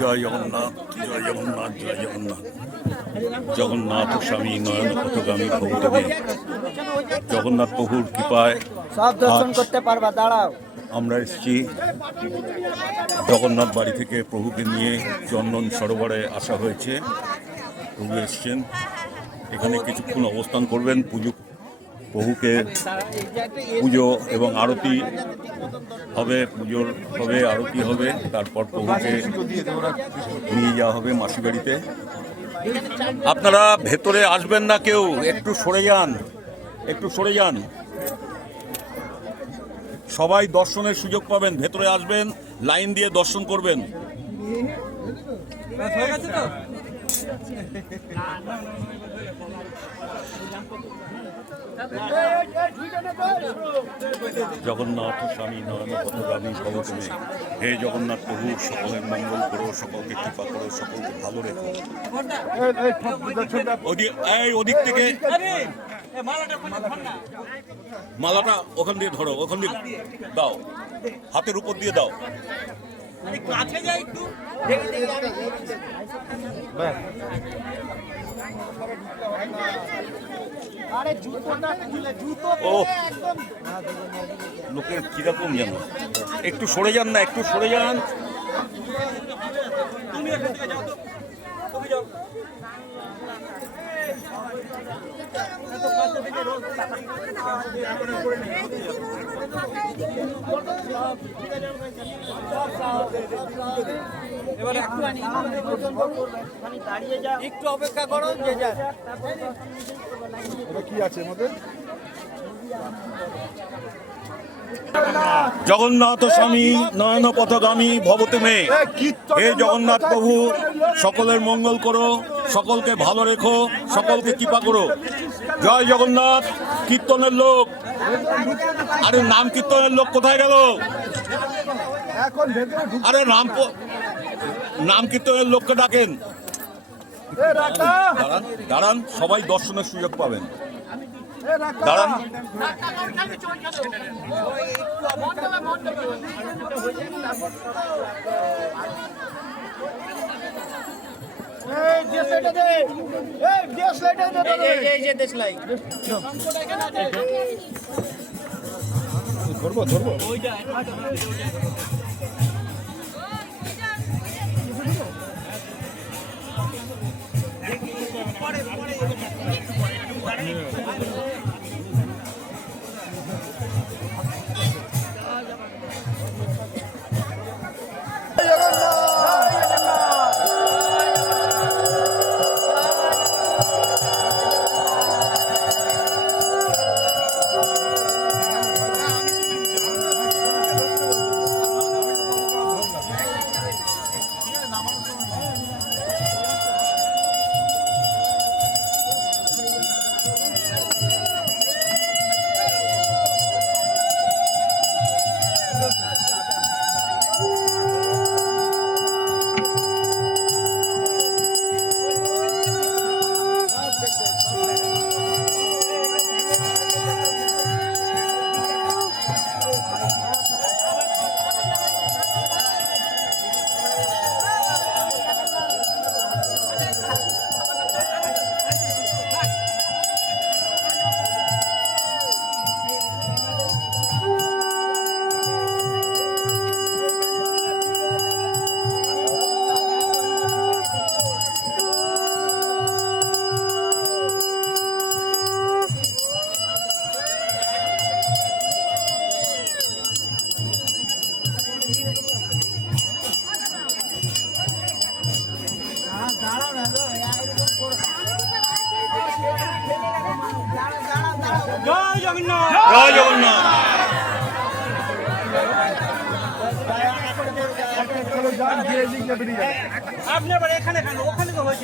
জয় জগন্নাথ, জয় জগন্নাথ, জয় জগন্নাথ। জগন্নাথ স্বামী নয়ন পথগামী ভবতমে জগন্নাথ প্রভুর কৃপায় সব দর্শন করতে পারবা। দাঁড়াও, আমরা এসেছি জগন্নাথ বাড়ি থেকে প্রভুকে নিয়ে চন্দন সরোবরে আসা হয়েছে। প্রভু এসছেন, এখানে কিছুক্ষণ অবস্থান করবেন। প্রভুকে পুজো এবং আরতি হবে, পুজোর হবে, আরতি হবে, তারপর প্রভুকে নিয়ে যাওয়া হবে মাসি বাড়িতে। আপনারা ভেতরে আসবেন না, কেউ একটু সরে যান, একটু সরে যান। সবাই দর্শনের সুযোগ পাবেন, ভেতরে আসবেন, লাইন দিয়ে দর্শন করবেন। জগন্নাথ স্বামী নয়ন পথগামী ভবতমে, হে জগন্নাথ প্রভু, সকলের মঙ্গল করো, সকলকে কৃপা করো, সকলকে ভালো রেখো। ওদিক থেকে মালাটা ওখান দিয়ে ধরো, ওখান দিয়ে দাও, হাতের উপর দিয়ে দাও। ও লোকের কিরকম যেন, একটু সরে যান না, একটু সরে যান। একটু অপেক্ষা করো। কি আছে আমাদের? জগন্নাথ স্বামী নয়ন পথগামী ভবতমে, হে জগন্নাথ প্রভু, সকলের মঙ্গল করো, সকলকে ভালো রেখো, সকলকে কৃপা করো। জয় জগন্নাথ। কীর্তনের লোক, আরে নাম কীর্তনের লোক কোথায় গেল? আরে নাম কীর্তনের লোককে ডাকেন। দাঁড়ান, দাঁড়ান, সবাই দর্শনের সুযোগ পাবেন। দাঁড়ান। ধরবো ধরবো। জয় জগন্নাথ, জয় জগন্নাথ। আপনি আবার এখানে খান, ওখানে তো হয়েছে।